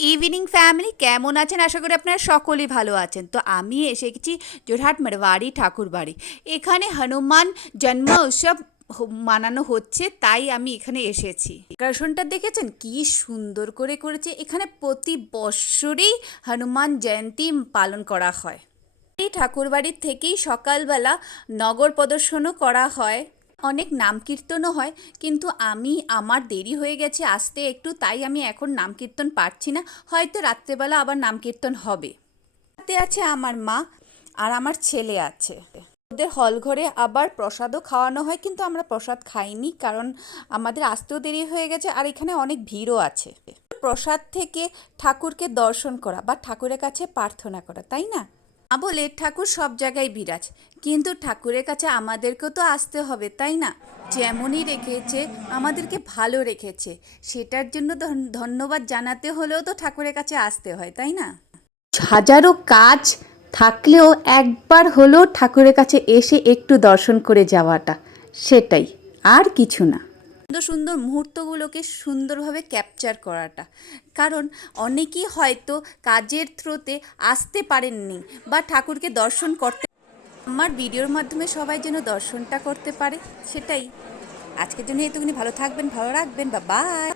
Evening family কেমন আছেন? আশা করি আপনারা সকলেই ভালো আছেন। তো আমি এসে গেছি যোরহাট মারওয়াড়ি ঠাকুর বাড়ি। এখানে হনুমান জন্ম উৎসব মানানো হচ্ছে, তাই আমি এখানে এসেছি। ডেকোরেশনটা দেখেছেন কি সুন্দর করে করেছে। এখানে প্রতি বৎসরই হনুমান জয়ন্তী পালন করা হয়। এই ঠাকুরবাড়ির থেকেই সকালবেলা নগর প্রদর্শনও করা হয়, অনেক নাম কীর্তনও হয়। কিন্তু আমার দেরি হয়ে গেছে আসতে একটু, তাই আমি এখন নাম কীর্তন পারছি না। হয়তো রাত্রেবেলা আবার নাম কীর্তন হবে। সাথে আছে আমার মা আর আমার ছেলে আছে। ওদের হল ঘরে আবার প্রসাদও খাওয়ানো হয়, কিন্তু আমরা প্রসাদ খাইনি কারণ আমাদের আসতেও দেরি হয়ে গেছে আর এখানে অনেক ভিড়ও আছে। প্রসাদ থেকে ঠাকুরকে দর্শন করা বা ঠাকুরের কাছে প্রার্থনা করা, তাই না? বলে ঠাকুর সব জায়গায় বিরাজ, কিন্তু ঠাকুরের কাছে আমাদেরকেও তো আসতে হবে, তাই না? যেমনই রেখেছে আমাদেরকে ভালো রেখেছে, সেটার জন্য ধন্যবাদ জানাতে হলেও তো ঠাকুরের কাছে আসতে হয়, তাই না? হাজারো কাজ থাকলেও একবার হলেও ঠাকুরের কাছে এসে একটু দর্শন করে যাওয়াটা, সেটাই, আর কিছু না। সুন্দর সুন্দর মুহূর্তগুলোকে সুন্দরভাবে ক্যাপচার করাটা, কারণ অনেকেই হয়তো কাজের থ্রুতে আসতে পারেননি বা ঠাকুরকে দর্শন করতে, আমার ভিডিওর মাধ্যমে সবাই যেন দর্শনটা করতে পারে, সেটাই। আজকের জন্য এতটুকুনি। ভালো থাকবেন, ভালো রাখবেন, বা বাই।